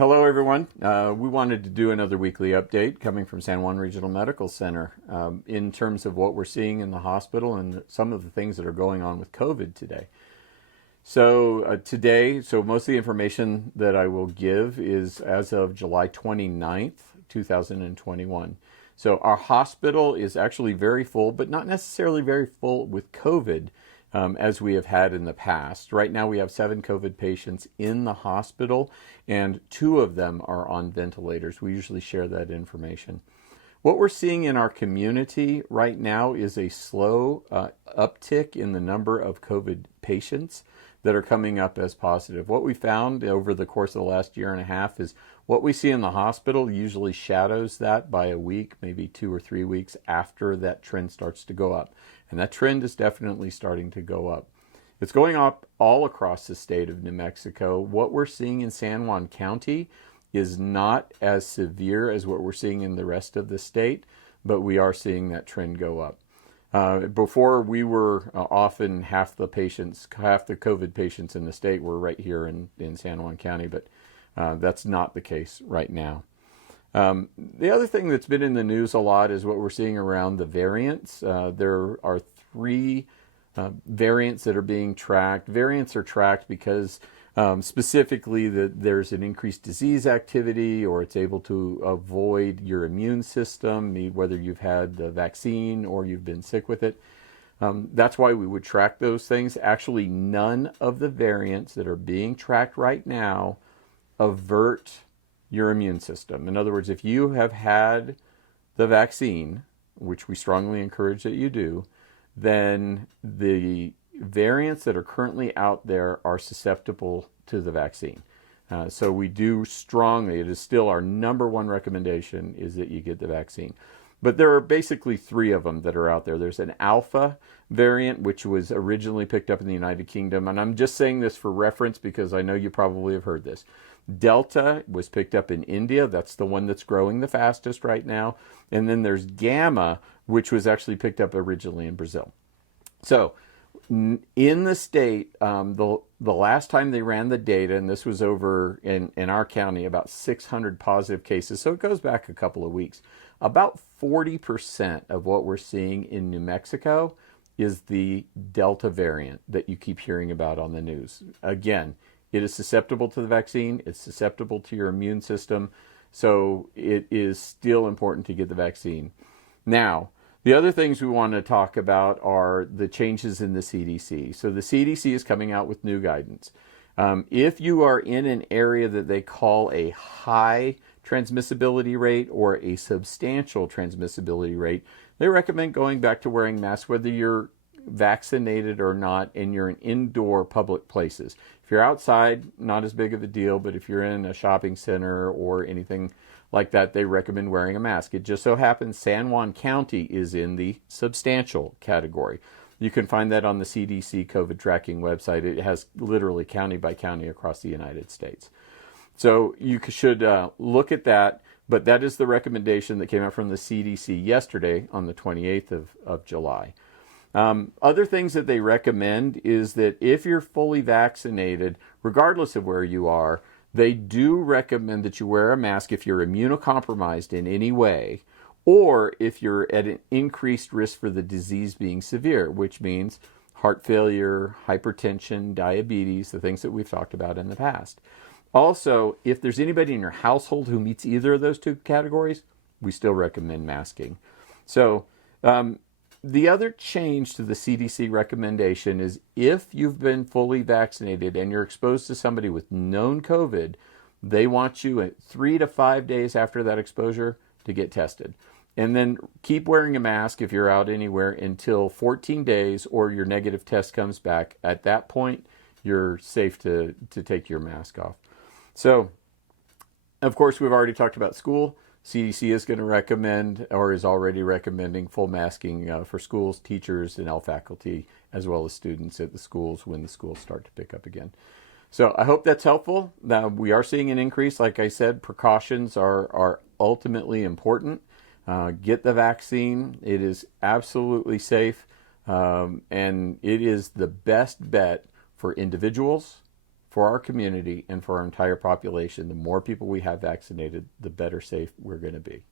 Hello, everyone. We wanted to do another weekly update coming from San Juan Regional Medical Center in terms of what we're seeing in the hospital and some of the things that are going on with COVID today. So most of the information that I will give is as of July 29th, 2021. So our hospital is actually very full, but not necessarily very full with COVID as we have had in the past. Right now we have 7 COVID patients in the hospital and 2 of them are on ventilators. We usually share that information. What we're seeing in our community right now is a slow uptick in the number of COVID patients that are coming up as positive. What we found over the course of the last year and a half is what we see in the hospital usually shadows that by a week, maybe 2 or 3 weeks after that trend starts to go up. And that trend is definitely starting to go up. It's going up all across the state of New Mexico. What we're seeing in San Juan County is not as severe as what we're seeing in the rest of the state, but we are seeing that trend go up. Before we were often half the COVID patients in the state were right here in San Juan County, but that's not the case right now. The other thing that's been in the news a lot is what we're seeing around the variants. There are 3 variants that are being tracked. Variants are tracked because specifically there's an increased disease activity or it's able to avoid your immune system, whether you've had the vaccine or you've been sick with it. That's why we would track those things. Actually, none of the variants that are being tracked right now avert your immune system. In other words, if you have had the vaccine, which we strongly encourage that you do, then the variants that are currently out there are susceptible to the vaccine. So we do strongly, it is still our number 1 recommendation is that you get the vaccine. But there are basically 3 of them that are out there. There's an alpha variant, which was originally picked up in the United Kingdom. And I'm just saying this for reference because I know you probably have heard this. Delta was picked up in India. That's the one that's growing the fastest right now. And then there's Gamma, which was actually picked up originally in Brazil. So in the state, the last time they ran the data, and this was over in our county, about 600 positive cases. So it goes back a couple of weeks. About 40% of what we're seeing in New Mexico is the Delta variant that you keep hearing about on the news. Again, it is susceptible to the vaccine. It's susceptible to your immune system. So it is still important to get the vaccine. Now, the other things we want to talk about are the changes in the CDC. So the CDC is coming out with new guidance. If you are in an area that they call a high transmissibility rate or a substantial transmissibility rate, they recommend going back to wearing masks whether you're vaccinated or not and you're in indoor public places. If you're outside, not as big of a deal, but if you're in a shopping center or anything like that, they recommend wearing a mask. It just so happens San Juan County is in the substantial category. You can find that on the CDC COVID tracking website. It has literally county by county across the United States. So you should look at that, but that is the recommendation that came out from the CDC yesterday on the 28th of July. Other things that they recommend is that if you're fully vaccinated, regardless of where you are, they do recommend that you wear a mask if you're immunocompromised in any way, or if you're at an increased risk for the disease being severe, which means heart failure, hypertension, diabetes, the things that we've talked about in the past. Also, if there's anybody in your household who meets either of those 2 categories, we still recommend masking. So the other change to the CDC recommendation is if you've been fully vaccinated and you're exposed to somebody with known COVID, they want you at 3 to 5 days after that exposure to get tested. And then keep wearing a mask if you're out anywhere until 14 days or your negative test comes back. At that point, you're safe to take your mask off. So, of course, we've already talked about school. CDC is going to recommend or is already recommending full masking for schools, teachers, and all faculty, as well as students at the schools when the schools start to pick up again. So I hope that's helpful. Now, we are seeing an increase. Like I said, precautions are ultimately important. Get the vaccine. It is absolutely safe, and it is the best bet for individuals, for our community and for our entire population. The more people we have vaccinated, the better safe we're going to be.